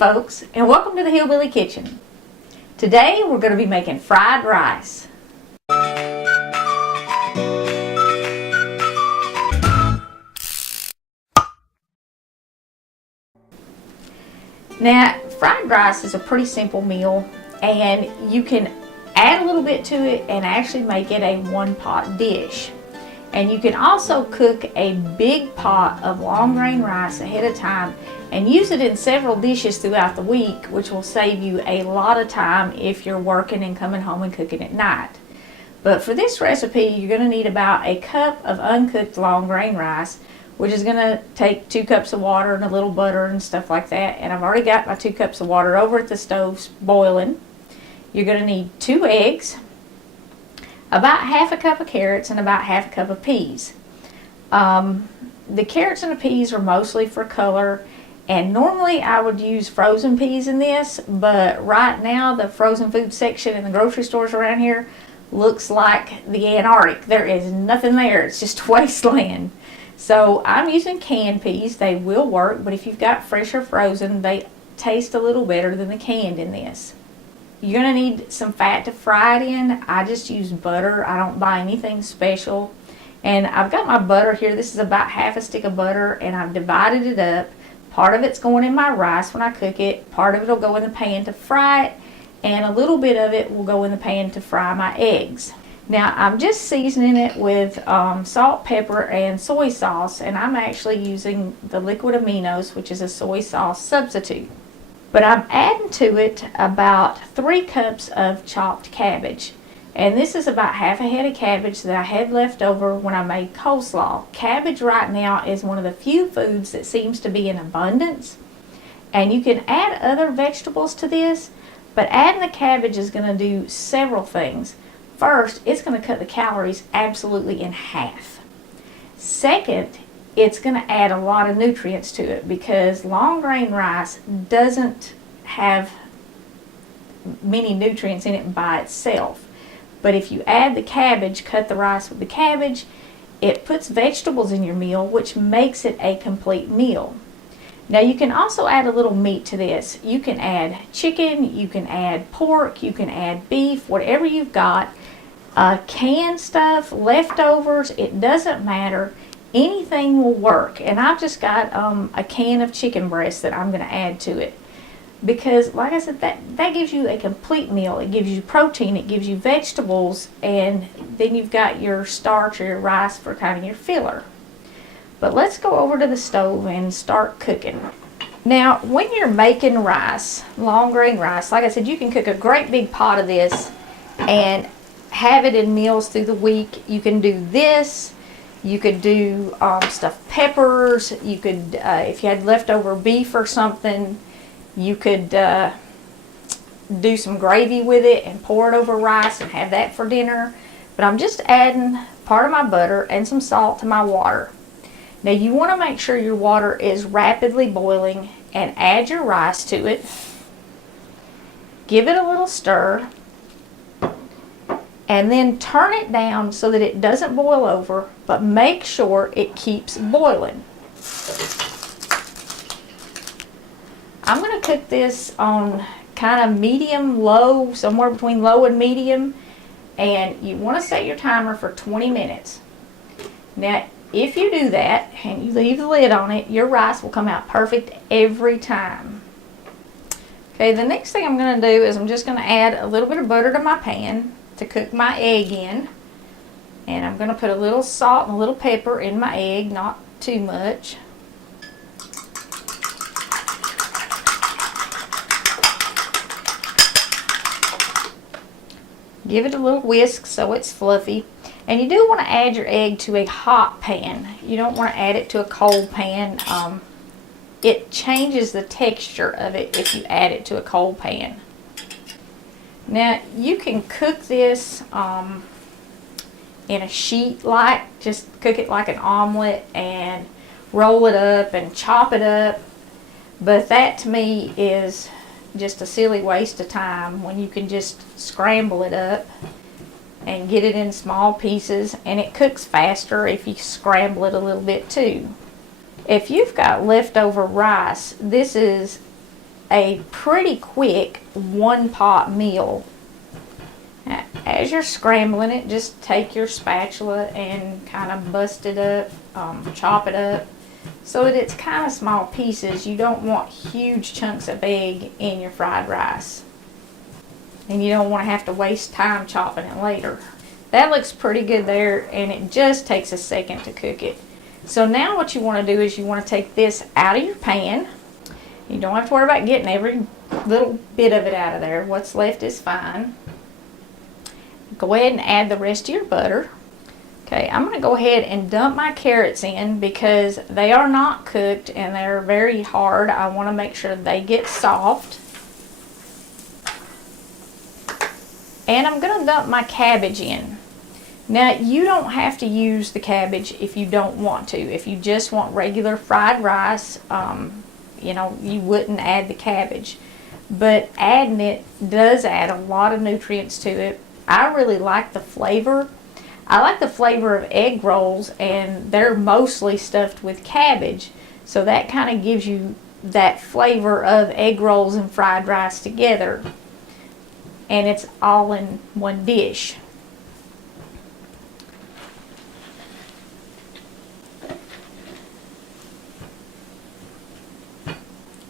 folks, and welcome to the Hillbilly Kitchen. Today we're going to be making fried rice. Now, fried rice is a pretty simple meal, and you can add a little bit to it and actually make it a one-pot dish. And you can also cook a big pot of long grain rice ahead of time and use it in several dishes throughout the week, which will save you a lot of time if you're working and coming home and cooking at night. But for this recipe, you're going to need about a cup of uncooked long grain rice, which is going to take 2 cups of water and a little butter and stuff like that. And I've already got my 2 cups of water over at the stove boiling. You're going to need 2 eggs, about half a cup of carrots, and about half a cup of peas. The carrots and the peas are mostly for color, and normally I would use frozen peas in this, but right now the frozen food section in the grocery stores around here looks like the Antarctic. There is nothing there. It's just wasteland. So I'm using canned peas. They will work, but if you've got fresh or frozen, they taste a little better than the canned in this. You're going to need some fat to fry it in. I just use butter. I don't buy anything special. And I've got my butter here. This is about half a stick of butter, and I've divided it up. Part of it's going in my rice when I cook it. Part of it will go in the pan to fry it, and a little bit of it will go in the pan to fry my eggs. Now, I'm just seasoning it with salt, pepper, and soy sauce, and I'm actually using the liquid aminos, which is a soy sauce substitute. But I'm adding to it about 3 cups of chopped cabbage. And this is about half a head of cabbage that I had left over when I made coleslaw. Cabbage right now is one of the few foods that seems to be in abundance. And you can add other vegetables to this, but adding the cabbage is going to do several things. First, it's going to cut the calories absolutely in half. Second, it's going to add a lot of nutrients to it because long grain rice doesn't have many nutrients in it by itself. But if you add the cabbage, cut the rice with the cabbage, it puts vegetables in your meal, which makes it a complete meal. Now you can also add a little meat to this. You can add chicken, you can add pork, you can add beef, whatever you've got. Canned stuff, leftovers, it doesn't matter. Anything will work. And I've just got a can of chicken breast that I'm going to add to it. Because, like I said, that gives you a complete meal. It gives you protein, it gives you vegetables, and then you've got your starch or your rice for kind of your filler. But let's go over to the stove and start cooking. Now, when you're making rice, long grain rice, like I said, you can cook a great big pot of this and have it in meals through the week. You can do this. You could do stuffed peppers. You could, if you had leftover beef or something, you could do some gravy with it and pour it over rice and have that for dinner. But I'm just adding part of my butter and some salt to my water. Now you want to make sure your water is rapidly boiling and add your rice to it. Give it a little stir. And then turn it down so that it doesn't boil over, but make sure it keeps boiling. I'm going to cook this on kind of medium-low, somewhere between low and medium, and you want to set your timer for 20 minutes. Now, if you do that and you leave the lid on it, your rice will come out perfect every time. Okay, the next thing I'm going to do is I'm just going to add a little bit of butter to my pan to cook my egg in, and I'm going to put a little salt and a little pepper in my egg, not too much. Give it a little whisk so it's fluffy, and you do want to add your egg to a hot pan. You don't want to add it to a cold pan. It changes the texture of it if you add it to a cold pan. Now, you can cook this in a sheet, just cook it like an omelet and roll it up and chop it up. But that to me is just a silly waste of time when you can just scramble it up and get it in small pieces, and it cooks faster if you scramble it a little bit too. If you've got leftover rice, this is a pretty quick one-pot meal. Now, as you're scrambling it, just take your spatula and kind of bust it up, chop it up so that it's kind of small pieces. You don't want huge chunks of egg in your fried rice, and you don't want to have to waste time chopping it later. That looks pretty good there, and it just takes a second to cook it. So now what you want to do is you want to take this out of your pan. You don't have to worry about getting every little bit of it out of there. What's left is fine. Go ahead and add the rest of your butter. Okay, I'm going to go ahead and dump my carrots in because they are not cooked and they're very hard. I want to make sure they get soft. And I'm going to dump my cabbage in. Now, you don't have to use the cabbage if you don't want to. If you just want regular fried rice, you know, you wouldn't add the cabbage. But adding it does add a lot of nutrients to it. I really like the flavor. I like the flavor of egg rolls, and they're mostly stuffed with cabbage. So that kind of gives you that flavor of egg rolls and fried rice together. And it's all in one dish.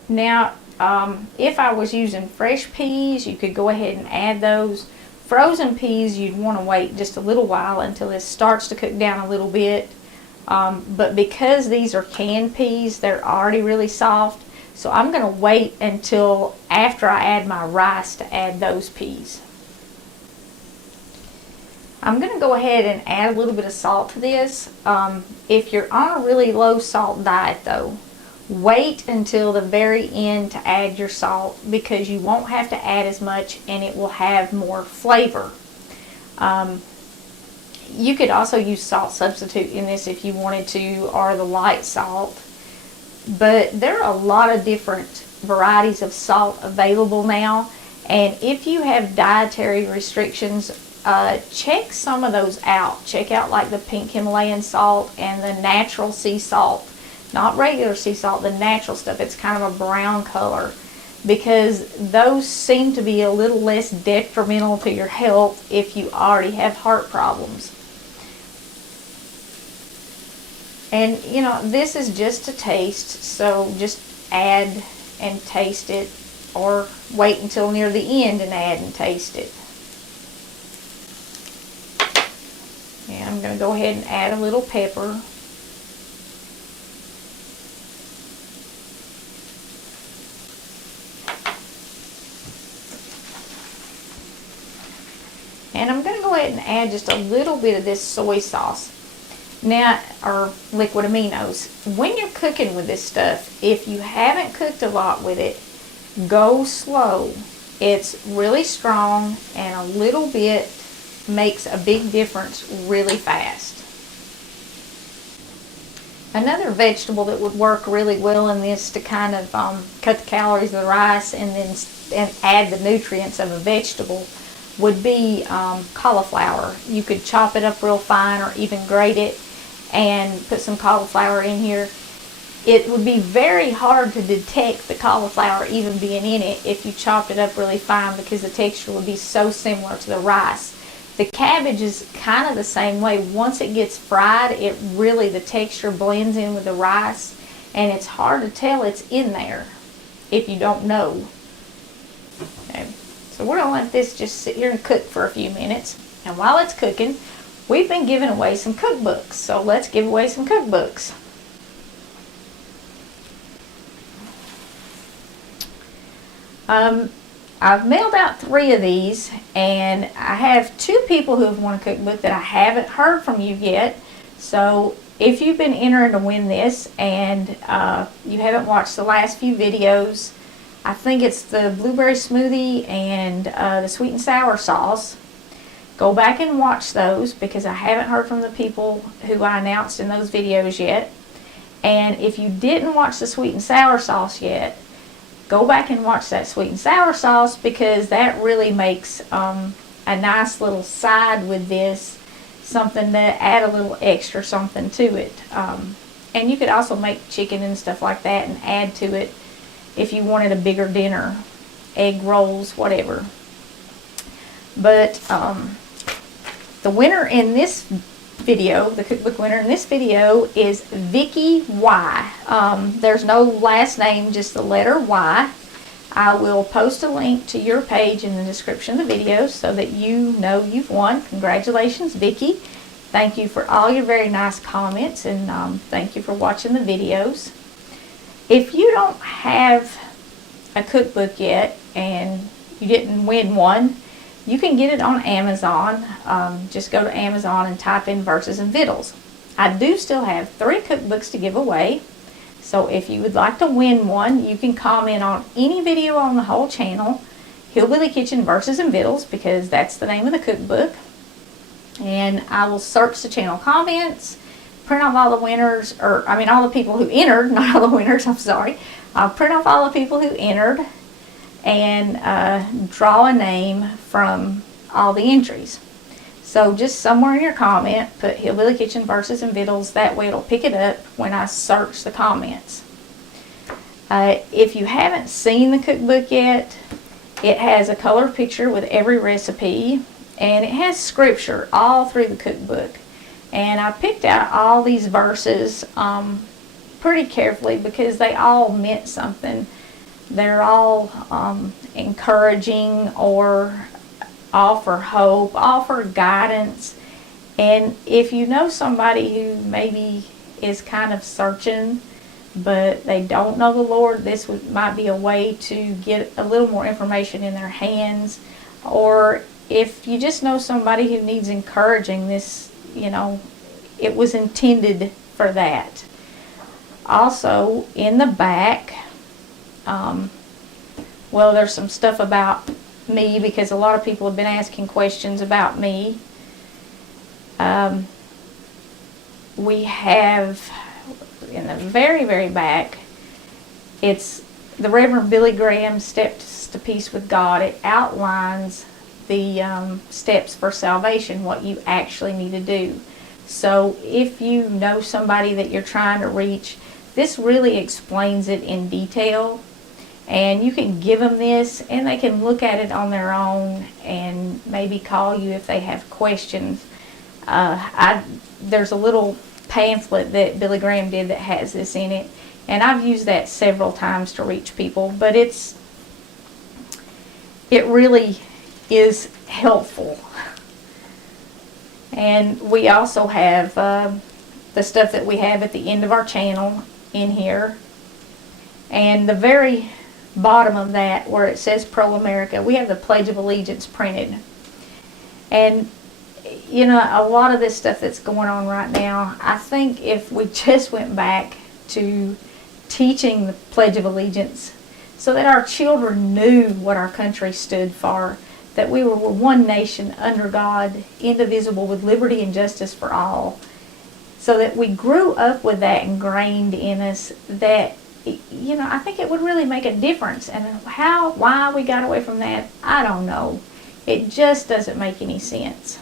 Now, if I was using fresh peas, you could go ahead and add those. Frozen peas, you'd want to wait just a little while until it starts to cook down a little bit. But because these are canned peas, they're already really soft. So I'm going to wait until after I add my rice to add those peas. I'm going to go ahead and add a little bit of salt to this. If you're on a really low salt diet though, wait until the very end to add your salt because you won't have to add as much and it will have more flavor. You could also use salt substitute in this if you wanted to, or the light salt. But there are a lot of different varieties of salt available now, and if you have dietary restrictions, check some of those out. Check out like the pink Himalayan salt and the natural sea salt. Not regular sea salt, the natural stuff. It's kind of a brown color because those seem to be a little less detrimental to your health if you already have heart problems. And you know, this is just a taste, so just add and taste it, or wait until near the end and add and taste it. And I'm going to go ahead and add a little pepper. And I'm going to go ahead and add just a little bit of this soy sauce. Now, or liquid aminos. When you're cooking with this stuff, if you haven't cooked a lot with it, go slow. It's really strong, and a little bit makes a big difference really fast. Another vegetable that would work really well in this to kind of cut the calories of the rice and add the nutrients of a vegetable would be cauliflower. You could chop it up real fine or even grate it and put some cauliflower in here. It would be very hard to detect the cauliflower even being in it if you chopped it up really fine because the texture would be so similar to the rice. The cabbage is kind of the same way. Once it gets fried, the texture blends in with the rice, and it's hard to tell it's in there if you don't know. Okay. So we're going to let this just sit here and cook for a few minutes. And while it's cooking, we've been giving away some cookbooks. So let's give away some cookbooks. I've mailed out 3 of these, and I have 2 people who have won a cookbook that I haven't heard from you yet. So if you've been entering to win this and you haven't watched the last few videos, I think it's the blueberry smoothie and the sweet and sour sauce. Go back and watch those because I haven't heard from the people who I announced in those videos yet. And if you didn't watch the sweet and sour sauce yet, go back and watch that sweet and sour sauce because that really makes a nice little side with this, something to add a little extra something to it. And you could also make chicken and stuff like that and add to it. if you wanted a bigger dinner, egg rolls, whatever. But the winner in this video, the cookbook winner in this video, is Vicky Y. There's no last name, just the letter Y. I will post a link to your page in the description of the video so that you know you've won. Congratulations, Vicky. Thank you for all your very nice comments, and thank you for watching the videos. If you don't have a cookbook yet and you didn't win one, you can get it on Amazon. Just go to Amazon and type in Verses and Vittles. I do still have 3 cookbooks to give away. So if you would like to win one, you can comment on any video on the whole channel, Hillbilly Kitchen Verses and Vittles, because that's the name of the cookbook. And I will search the channel comments, print off all the winners, or I mean all the people who entered, not all the winners, I'm sorry. I'll print off all the people who entered and draw a name from all the entries. So just somewhere in your comment, put Hillbilly Kitchen Verses and Vittles. That way it'll pick it up when I search the comments. If you haven't seen the cookbook yet, it has a color picture with every recipe, and it has scripture all through the cookbook. And I picked out all these verses pretty carefully because they all meant something. They're all encouraging or offer hope, offer guidance. And if you know somebody who maybe is kind of searching but they don't know the Lord, this might be a way to get a little more information in their hands. Or if you just know somebody who needs encouraging, this, you know, it was intended for that. Also, in the back, well, there's some stuff about me because a lot of people have been asking questions about me. We have, in the very, very back, it's the Reverend Billy Graham's Steps to Peace with God. It outlines the steps for salvation, what you actually need to do. So if you know somebody that you're trying to reach, this really explains it in detail. And you can give them this and they can look at it on their own and maybe call you if they have questions. There's a little pamphlet that Billy Graham did that has this in it, and I've used that several times to reach people, but it really is helpful. And we also have the stuff that we have at the end of our channel in here, and the very bottom of that where it says Pro-America, we have the Pledge of Allegiance printed. And you know, a lot of this stuff that's going on right now, I think if we just went back to teaching the Pledge of Allegiance so that our children knew what our country stood for, that we were one nation under God, indivisible, with liberty and justice for all, so that we grew up with that ingrained in us, that, you know, I think it would really make a difference. And why we got away from that, I don't know. It just doesn't make any sense.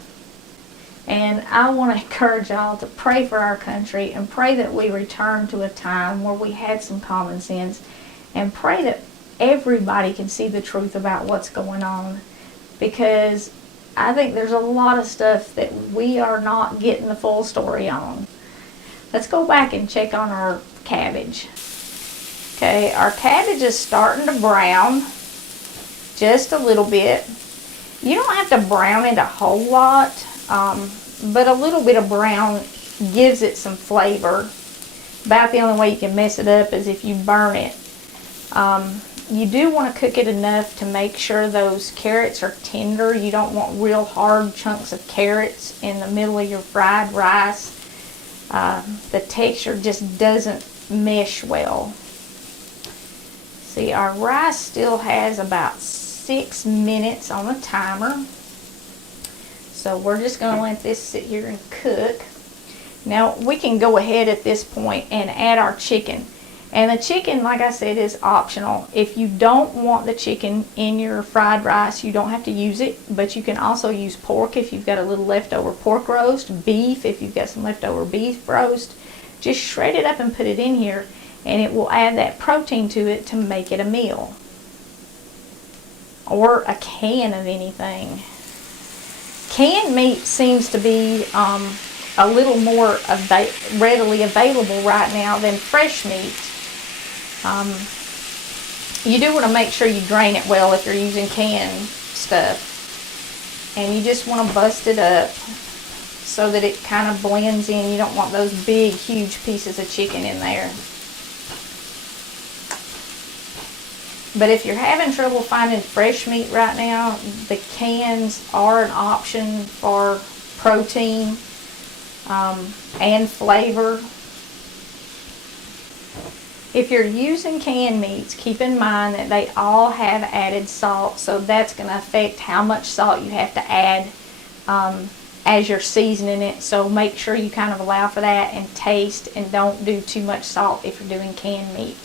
And I want to encourage y'all to pray for our country and pray that we return to a time where we had some common sense, and pray that everybody can see the truth about what's going on, because I think there's a lot of stuff that we are not getting the full story on. Let's go back and check on our cabbage. Okay, our cabbage is starting to brown just a little bit. You don't have to brown it a whole lot, but a little bit of brown gives it some flavor. About the only way you can mess it up is if you burn it. You do want to cook it enough to make sure those carrots are tender. You don't want real hard chunks of carrots in the middle of your fried rice. The texture just doesn't mesh well. See, our rice still has about 6 minutes on the timer. So we're just going to let this sit here and cook. Now we can go ahead at this point and add our chicken. And the chicken, like I said, is optional. If you don't want the chicken in your fried rice, you don't have to use it. But you can also use pork if you've got a little leftover pork roast, beef if you've got some leftover beef roast. Just shred it up and put it in here. and it will add that protein to it to make it a meal. Or a can of anything. Canned meat seems to be a little more readily available right now than fresh meat. You do want to make sure you drain it well if you're using canned stuff. And you just want to bust it up so that it kind of blends in. You don't want those big, huge pieces of chicken in there. But if you're having trouble finding fresh meat right now, the cans are an option for protein and flavor. If you're using canned meats, keep in mind that they all have added salt, so that's going to affect how much salt you have to add as you're seasoning it. So make sure you kind of allow for that and taste, and don't do too much salt if you're doing canned meat.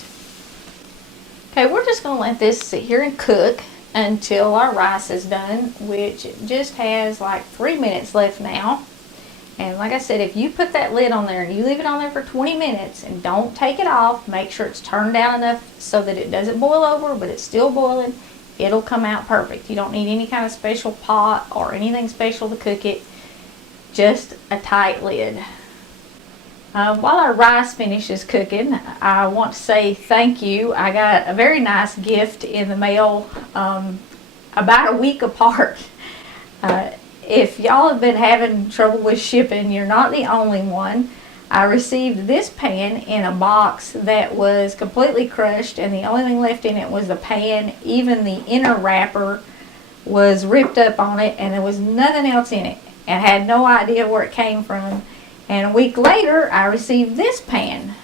Okay, we're just going to let this sit here and cook until our rice is done, which just has like 3 minutes left now. And like I said, if you put that lid on there and you leave it on there for 20 minutes and don't take it off, make sure it's turned down enough so that it doesn't boil over, but it's still boiling, it'll come out perfect. You don't need any kind of special pot or anything special to cook it, just a tight lid. While our rice finishes cooking, I want to say thank you. I got a very nice gift in the mail about a week apart. If y'all have been having trouble with shipping, you're not the only one. I received this pan in a box that was completely crushed, and the only thing left in it was the pan. Even the inner wrapper was ripped up on it, and there was nothing else in it. And I had no idea where it came from. And a week later, I received this pan.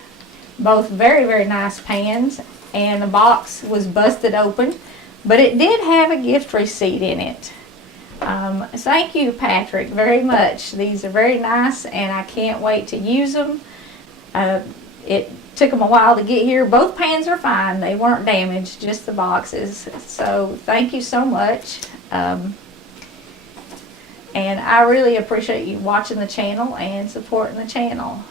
Both very, very nice pans, and the box was busted open, but it did have a gift receipt in it. Thank you, Patrick, very much. These are very nice, and I can't wait to use them. It took them a while to get here. Both pans are fine. They weren't damaged, just the boxes. So thank you so much. And I really appreciate you watching the channel and supporting the channel.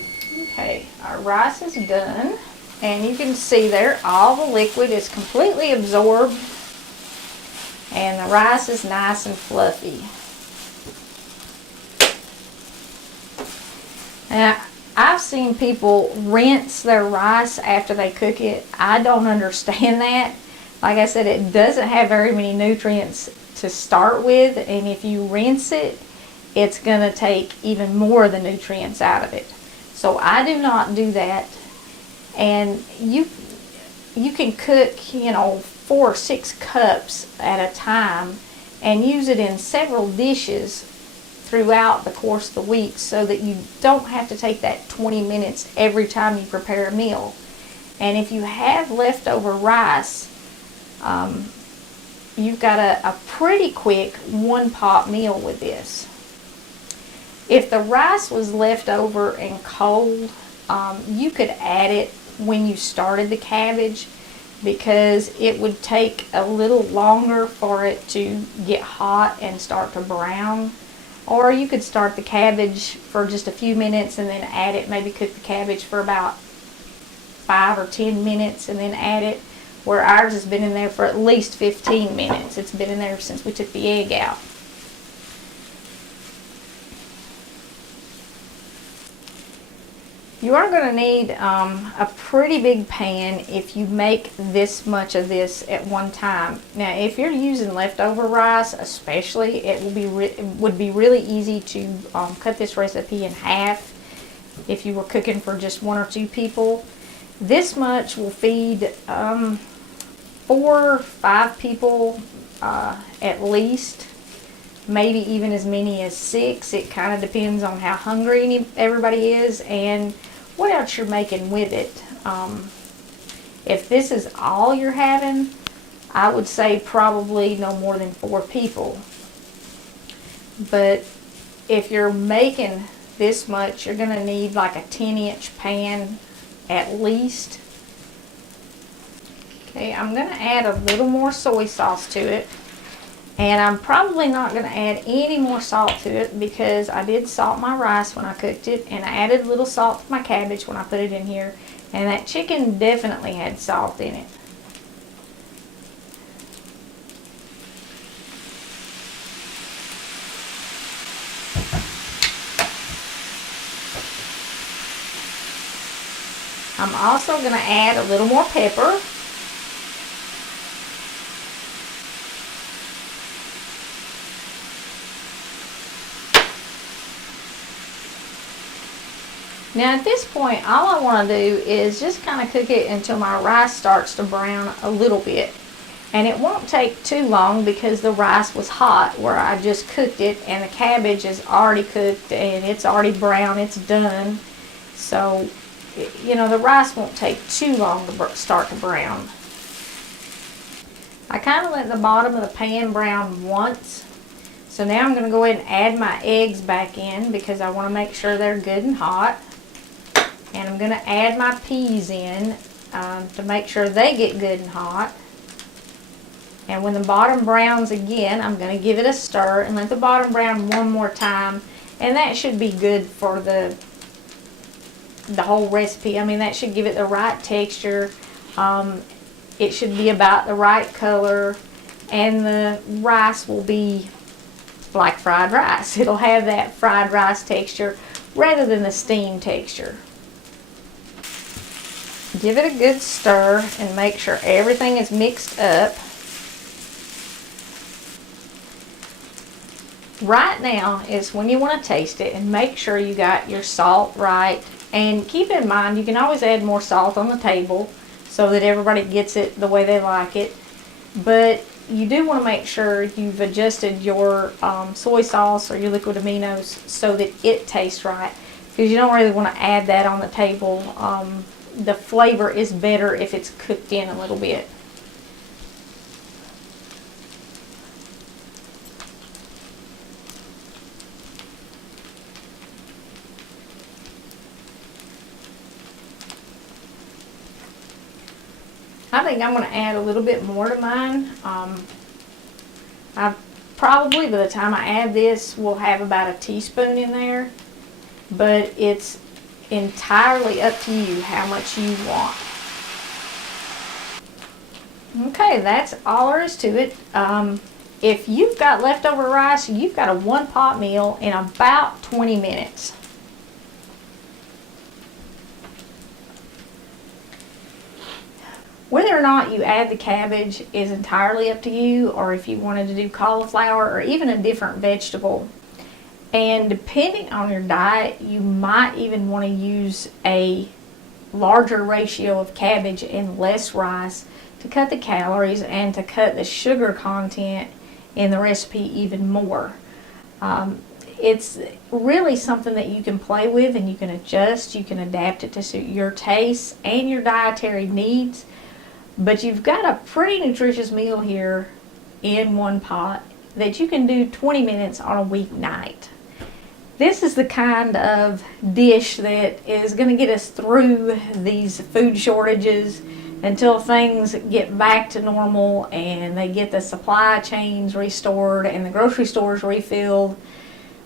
Okay, our rice is done. And you can see there, all the liquid is completely absorbed. And the rice is nice and fluffy. Now, I've seen people rinse their rice after they cook it. I don't understand that. Like I said, it doesn't have very many nutrients to start with, and if you rinse it, it's going to take even more of the nutrients out of it. So I do not do that. And you can cook, 4 or 6 cups at a time and use it in several dishes throughout the course of the week, so that you don't have to take that 20 minutes every time you prepare a meal. And if you have leftover rice, you've got a pretty quick 1-pot meal with this. If the rice was left over and cold, you could add it when you started the cabbage, because it would take a little longer for it to get hot and start to brown. Or you could start the cabbage for just a few minutes and then add it, maybe cook the cabbage for about 5 or 10 minutes and then add it. Where ours has been in there for at least 15 minutes. It's been in there since we took the egg out. You are going to need a pretty big pan if you make this much of this at one time. Now, if you're using leftover rice, especially, it would be really easy to cut this recipe in half if you were cooking for just 1 or 2 people. This much will feed 4 or 5 people at least, maybe even as many as 6. It kind of depends on how hungry everybody is and what else you're making with it. If this is all you're having, I would say probably no more than 4 people. But if you're making this much, you're going to need like a 10-inch pan at least. Okay, I'm going to add a little more soy sauce to it. And I'm probably not going to add any more salt to it, because I did salt my rice when I cooked it, and I added a little salt to my cabbage when I put it in here. And that chicken definitely had salt in it. I'm also going to add a little more pepper. Now at this point, all I want to do is just kind of cook it until my rice starts to brown a little bit. And it won't take too long because the rice was hot where I just cooked it, and the cabbage is already cooked and it's already brown, it's done. So, you know, the rice won't take too long to start to brown. I kind of let the bottom of the pan brown once. So now I'm going to go ahead and add my eggs back in because I want to make sure they're good and hot. And I'm going to add my peas in to make sure they get good and hot. And when the bottom browns again, I'm going to give it a stir and let the bottom brown one more time. And that should be good for the whole recipe. I mean, that should give it the right texture. It should be about the right color. And the rice will be like fried rice. It'll have that fried rice texture rather than the steam texture. Give it a good stir and make sure everything is mixed up. Right now is when you want to taste it, and make sure you got your salt right. And keep in mind, you can always add more salt on the table so that everybody gets it the way they like it. But you do want to make sure you've adjusted your soy sauce or your liquid aminos so that it tastes right, because you don't really want to add that on the table. The flavor is better if it's cooked in a little bit. I think I'm going to add a little bit more to mine. I probably, by the time I add this, will have about a teaspoon in there. But it's entirely up to you how much you want. Okay, that's all there is to it. If you've got leftover rice, you've got a one-pot meal in about 20 minutes. Whether or not you add the cabbage is entirely up to you, or if you wanted to do cauliflower or even a different vegetable. And depending on your diet, you might even want to use a larger ratio of cabbage and less rice to cut the calories and to cut the sugar content in the recipe even more. It's really something that you can play with and you can adjust, you can adapt it to suit your tastes and your dietary needs. But you've got a pretty nutritious meal here in one pot that you can do 20 minutes on a weeknight. This is the kind of dish that is going to get us through these food shortages until things get back to normal and they get the supply chains restored and the grocery stores refilled,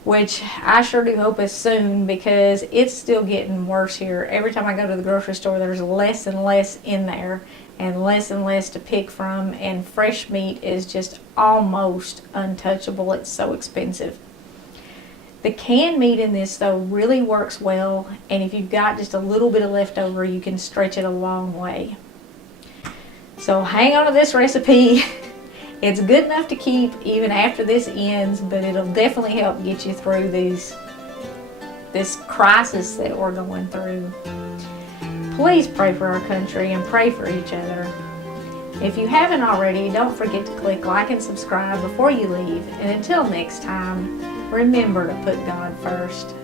which I sure do hope is soon, because it's still getting worse here. Every time I go to the grocery store, there's less and less in there and less to pick from, and fresh meat is just almost untouchable. It's so expensive. The canned meat in this, though, really works well, and if you've got just a little bit of leftover, you can stretch it a long way. So hang on to this recipe. It's good enough to keep even after this ends, but it'll definitely help get you through this crisis that we're going through. Please pray for our country and pray for each other. If you haven't already, don't forget to click like and subscribe before you leave. And until next time, remember to put God first.